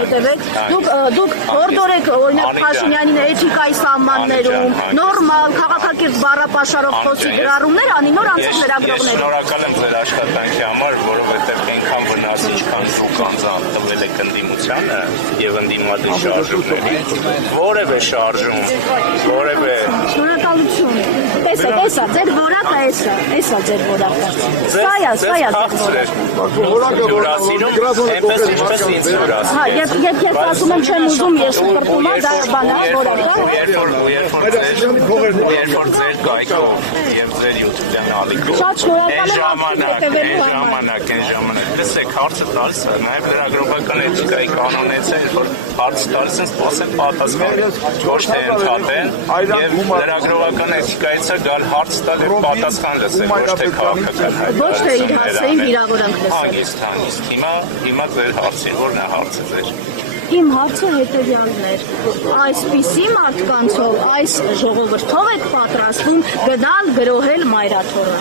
հետևեք։ Դուք հորդոր եք օրինակ Փաշինյանին էթիկայի սահմաններում, նորմալ քաղաքակիրթ բառապաշարով խոսի գրառումներ անի, նոր անցած լրագրողներ։ Շնորհակալ եմ ձեր աշխատանքի համար, որովհետև այնքան վնաս ինչքան շուկ անձամբ տվել եք ընդդիմությանը եւ ընդդիմադիր շարժումներին, որևէ շարժում, որևէ Շնորհակալություն։ Տեսեք, էսա ձեր որակը էսա ձեր որակը։ Սա է այնպես ինչպես ինձ հյուրասիրել։ Հա, եւ ասում եմ չեմ ուզում ես կրտում դա բանա որակը։ Երբ որ ձեր գայքով եւ ձեր YouTube-յան ալիքով Շատ շնորհակալ այն ժամանակ լսեք հարցը տալիս է նաեւ լրագրողական էթիկայի կանոնից է որ հարց տալիս են սպասեն պատասխանը ոչ թե ընդհատեն եւ լրագրողական էթիկայից է գալ հարց տալ եւ պատասխան լսել ոչ թե քաղաքական ոչ թե իր հարցերին վիրավորանք լսել հանգիստ հիմա ձեր հարցին որն է հարցը ձեր Իմ հարցը հետևյալն էր այսպիսի մարդկանցով այս ժողովրդով եք պատրաստվում գնալ գրոհել մայրաթորը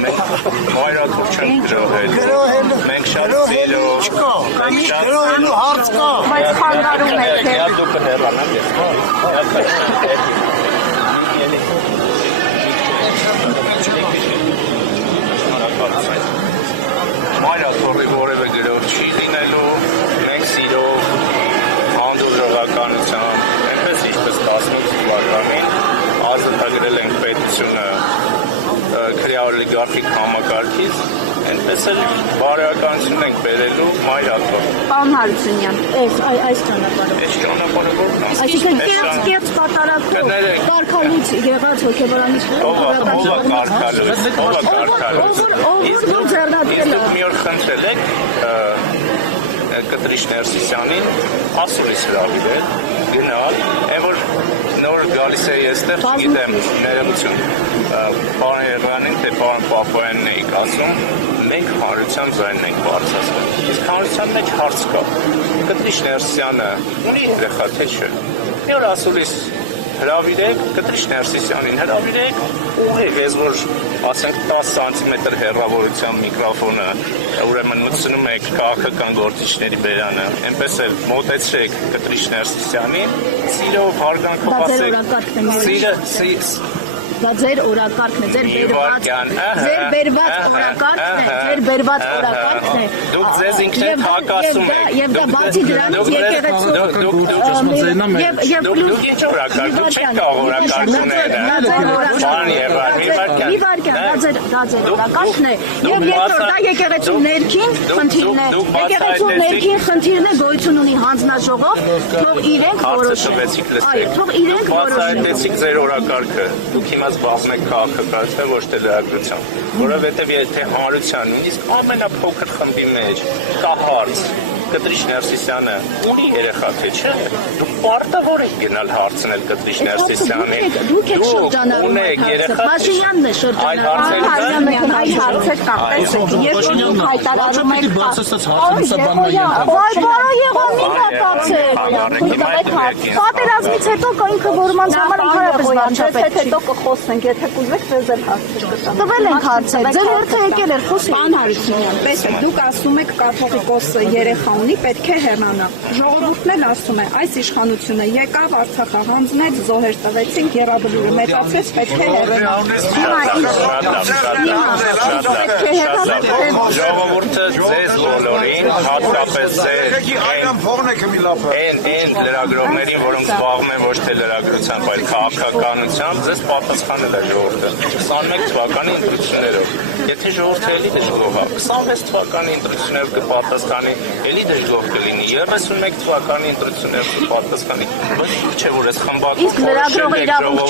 Մայրաթոր չենք գրոհել մենք շատ սիրով գրոհելու հարց կա բայց խանգարում եք դու կհեռանաք Մայրաթորի որևէ գրոհ չի լինելու մենք սիրով հանդուրժողականությամբ այնպես ինչպես 18 թվականին ազատագրել ենք պետությունը քրեաօլիգարխիկ համակարգից այնպես էլ բարոյականություն ենք բերելու մայրաթոր Պարոն Հարությունյան այս ճանապարհով այս ճանապարհը որն է այսինքն կերծ պատարակով կարգալից եղած հոգեբանից ով Իսկ մի օր խնդրել եք Կտրիշ Ներսիսյանին ասուլիս հրավիրել, գնալ, այն որ նոր գալիս է եստեղ, գիտեմ, ներողություն, պարոն Երևանին, թե պարոն Պապոյանին էիք ասում, մենք հանրության ձայնն ենք բարձրացնում, իսկ հանրության մեջ հարց կա, Կտրիշ Ներսիսյանը ունի երեխա, թե չէ, մի օր ասուլիս հրավիրեք, Կտրիշ Ներսիսյանին հրավիրեք, ուղիղ ես որ ասենք 10 սանտիմետր հեռավորությամբ միկրոֆոնը ուրեմն մտցնում եք քաղաքական գործիչների բերանը, այնպես էլ մոտեցրեք Կտրիշ Ներսիսյանին, սիրով հարգանքով ասեք, Դա ձեր օրակարգն է, ձեր բերված օրակարգն է, դուք ձեզ ինքներդ հակասում եք, եւ դա բացի դրանից եկեղեցու դուք ինչ օրակարգ, դուք չեք կարող օրակարգ ունենալ, դա ձեր օրակարգն է, եւ երկրորդ դա եկեղեցու ներքին խնդիրն է, եկեղեցու ներքին խնդիրն է գոյություն ունի հանձնաժողով, թող իրենք որոշեն, թող իրենք որոշեն, ձեր օրակարգը, դուք հիմա զբաղվում քաղաքականությամբ ոչ թե լրագրությամբ, որովհետև եթե հանրության նույնիսկ ամենափոքր խմբի մեջ կա հարց, Կտրիշ Ներսիսյանը ունի երեխա թե չէ, դուք պարտավոր եք գնալ հարցնել Կտրիշ Ներսիսյանին, դուք եք շրջանառում այդ հարցը, Փաշինյանն է շրջանառում այդ հարցը կապտես եք, երբ որ դուք հայտարարում եք պատերազմից հետո ինքը որմանց համար ընդհանրապես վարչապետ հետո կխոսենք, եթե կուզեք ձեզ էլ հարցեր կտամ։ Տվել ենք հարցեր, ձեր հերթը եկել էր խոսի։ Պարոն Հարությունյան, տեսեք, դուք ասում եք կաթողիկոս երեխա ունի, պետք է հեռանա։ Ժողովուրդն էլ ասում է, այս իշխանությունը եկավ, Արցախը հանձնեց, զոհեր տվեցին, Ղերաբլուրը մեծացրեց, պետք է հեռանա։ Ժողովուրդը ձեզ բոլորին, հատկապես ձեր այն լրագրողներին, որոնք զբաղվում են ոչ թե լրագրությամբ, այլ քաղաքականությամբ, ձեզ պատասխանել է ժողովուրդը 21 թվականի ընտրություններով։ Եթե ժողովուրդը էլի դժգոհ է, 26 թվականի ընտրություններով կպատասխանի, էլի դժգոհ կլինի, 31 թվականի ընտրություններով կպատասխանի, ոչ չէ որ այս խմբակով իսկ լրագրողը իրավունք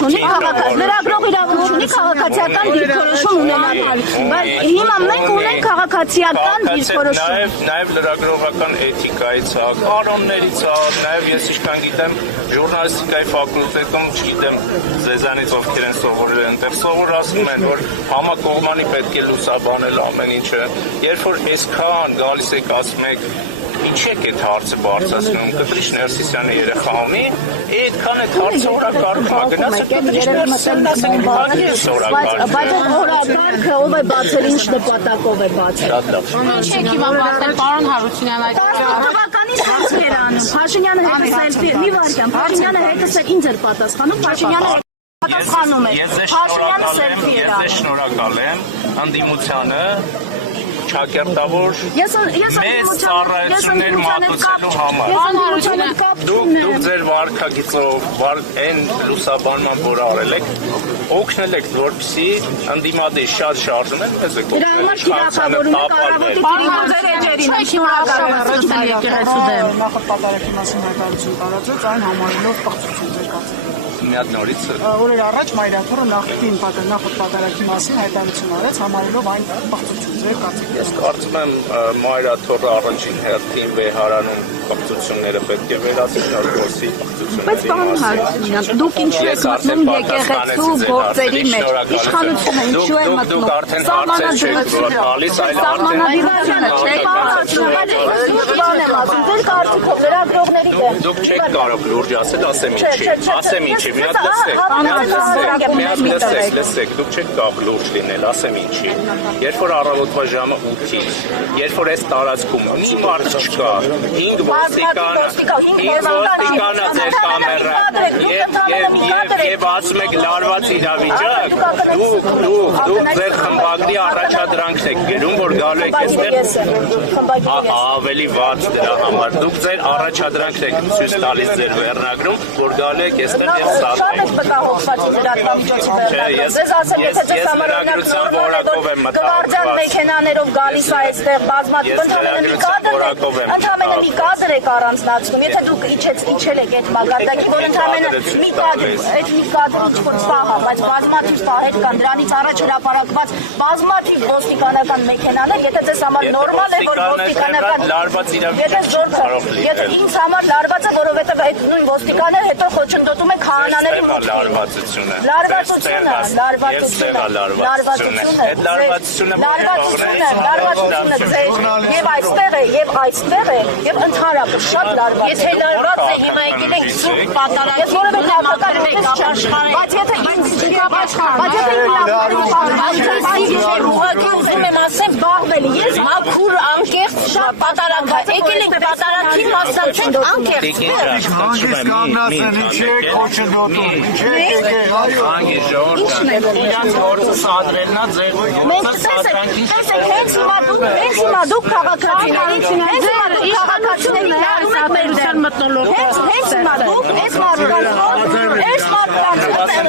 չունի քաղաքացիական դիրքորոշում ունենալ, բայց հիմա մենք ունենք քաղաքացիական դիրքորոշում։ Նաև լրագրողական էթիկայից, կանոններից, նաև ես ինչքան գիտեմ ժուրնալիստիկայի ֆակուլտետում, չգիտեմ ձեզանից ովքեր են սովորել այնտեղ սովորացնում են, որ համակողմանի պետք է լուսաբանել ամեն ինչը, երբ որ այսքան գալիս եք ասում եք Ինչ եք այդ հարցը բարձրացնում, Կտրիշ Ներսիսյանը երեխա ունի, այդքան այդ հարցը օրակարգում է, գնացեք Կտրիշ Ներսիսյանն ասեք, բայց օրակարգը ով է բացել, ինչ նպատակով է բացել։ Շատ լավ։ Ինչ եք հիմա բացել, պարոն Հարությունյան, այդ թվականից հարցեր անում։ սելֆի, մի վարքան, Փաշինյանը հետս էր ինձ էր պատասխանում, Փաշինյանը պատասխանում է, Փաշինյանը սելֆի էր անում։ Ես շնորհակալ եմ ընդդիմությանը ճակերտավոր մեծ ծառայություններ մատուցելու համար։ Դուք ձեր վարքագիծով այն լուսաբանման, որ արել եք, օգնել եք, որպեսզի ընդդիմադիր շատ շարժումներ մեզ եք Դրա համար թիրախավորում եք առավոտի շնորհակալ եկեղեցու դեմ։ Նախապատարակի մասին հայտարարություն տարածեց, այն համարելով պղծություն ձեր կացել։ մի հատ նորից Օրեր առաջ Մայրաթորը նախկին պատահարի մասին հայտարարություն արեց, համարելով այն պղծություն ձեր կացել։ Ես կարծում եմ Մայրաթորը առաջին հերթին վեհարանում պղծությունները պետք է վերացնել, որսի Բայց պարոն Հարությունյան, դուք ինչու եք մտնում եկեղեցու գործերի մեջ, իշխանությունը ինչու է մտնում, Դուք չեք կարող լուրջ ասել, ասեմ ինչի, մի հատ լսեք, դուք չեք կարող լուրջ լինել, ասեմ ինչի, երբ որ առավոտվա ժամը 8-ից, երբ որ այս տարածքում մի մարդ չկա, 5 ոստիկանը ձեր կամերա եւ ասում եք լարված իրավիճակ, դուք ձեր խմբագրի առաջադրանքն եք գերում, որ գալու եք այստեղ ավելի վատ դրա համար, դուք ձեր առաջադրանքն եք ցույց տալիս ձեր վերնագրում, որ գալու եք այստեղ եւ Գվարդյան մեքենաներով գալիս է այստեղ բազմաթիվ ընդհանրապես մի կադր եք առանձնացնում, եթե դուք իջել եք այդ մակարդակի, որ ընդհանրապես մի կադրի ինչ-որ սպահ է, բայց բազմաթիվ սպահեր կան, դրանից առաջ հրապարակված բազմաթիվ ոստիկանական մեքենաներ, եթե ձեզ համար նորմալ է, որ ոստիկանական եթե ինձ համար լարված է, որովհետև այդ նույն ոստիկանները հետո խոչընդոտում են քահանաների եւ այստեղ է եւ ընդհանրապես շատ լարված է։ Եթե լարված է, հիմա եկել ենք սուրբ պատարագի, ես որևէ համակարգ չաշխարհ, բայց եթե ինձ ուղղակի եմ ասեմ բաղվել, ես մաքուր անկեղծ շատ պատարագ եկել ենք պատարագի մասնակցել անկեղծ Հանգիստ կանգնացեն, ինչ եք խոչընդոտում, ինչ եք եկել, այո։ Իրանց գործը սադրելն է ձեր գործը հենց հիմա դուք քաղաքացիների հենց հիմա դուք այս մարդկանց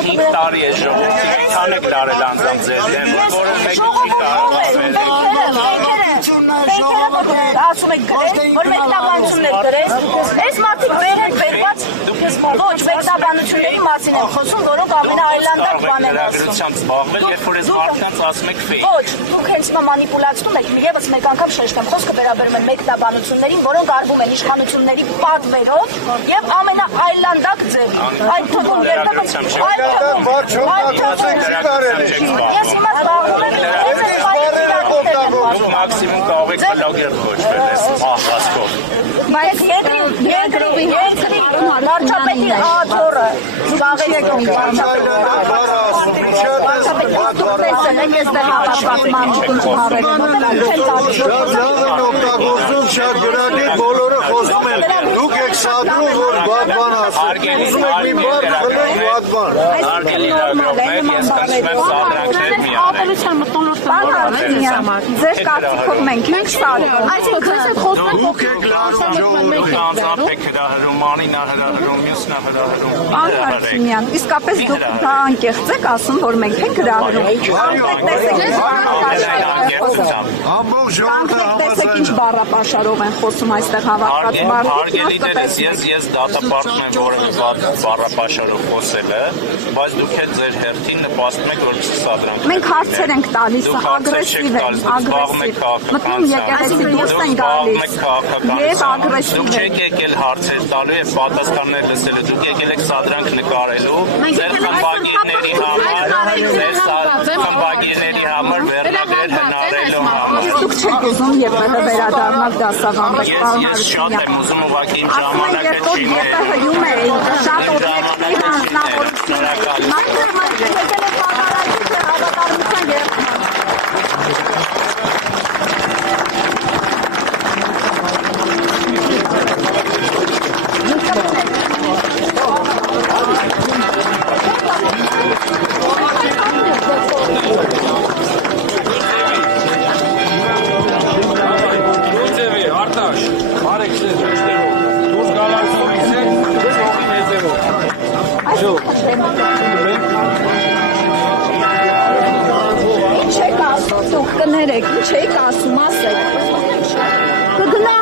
5 տարի է ժողովուրդը քանեք տարել անձամբ ձեր դեմ, որը մեկ չի կարող ասում եք գրել, որ մեկնաբանություններ գրել, այս մարդիկ վեր են բերված ոչ մեկնաբանությունների մասին են խոսում, որոնք ամենաայլանդակ բաներ ասում։ զբաղվել, երբ որ այս մարդկանց ասում եք ֆեյք։ Ոչ, դուք հենց մանիպուլացնում եք, ևս մեկ անգամ շեշտեմ, խոսքը վերաբերում է մեկնաբանություններին, որոնք արվում են իշխանությունների պատվերով եւ ամենաայլանդակ ձևով։ Այդ թվում երբեմն ես հիմա զբաղվում եմ մաքսիմում կարող եք բլոգեր կոչվել ես ահասկով։ Բայց երկրի վարչապետի աթոռը զբաղեցնում շատ գրագիտ բոլորը խոսում են, դուք եք սադրում, որ բադ բան ասում, ուզում եք մի բադ խլեք բադ բան։ Արգելի լագրով ես կնշում եմ սադրանքներ միանել։ Ձեր կարծիքով մենք սադրում, այսինքն քեզ եք խոսում Դուք եք լարում ժողովուրդը։ անձամբ եք հրահրում, անին հրահրում, մյուսն հրահրում։ Պարոն Հարությունյան, իսկապես դուք դա անկեղծ եք ասում, որ մենք ենք հրահրում։ Ամբողջ ժողովուրդը Տեսեք ինչ բառապաշարով են խոսում այստեղ հավաքված Հարգելի դերես, ես դատապարտում եմ որևէ բառապաշարով խոսելը, բայց դուք հետ ձեր հերթին նպաստում եք, որպեսզի սադրանք։ Մենք հարցեր ենք տալիս, ագրեսիվ են, ագրեսիվ։ Մտնում եկեղեցի դուրս են գալիս։ Եվ ագրեսիվ Դուք չեք եկել հարցեր տալու եւ պատասխաններ լսելու, դուք եկել եք սադրանք նկարելու, ձեր խմբագիրների համար վերնագրեր հնարելու համար։ Դուք չեք ուզում ԵՊՀ վերադառնալ դասավանդեք, պարոն Ես շատ եմ ուզում ուղղակի իմ Ասում եք, երբ որ ԵՊՀ հյում է, շատ օբյեկտիվ անձնավորություն է։ Մենք եկել ենք պատարագի թե հավատարմության երբ դուրս գալարսումից է, դուրս մեծերով։ Ինչ եք ասում, կներեք, ինչ եք ասում, ասեք։ Կգնա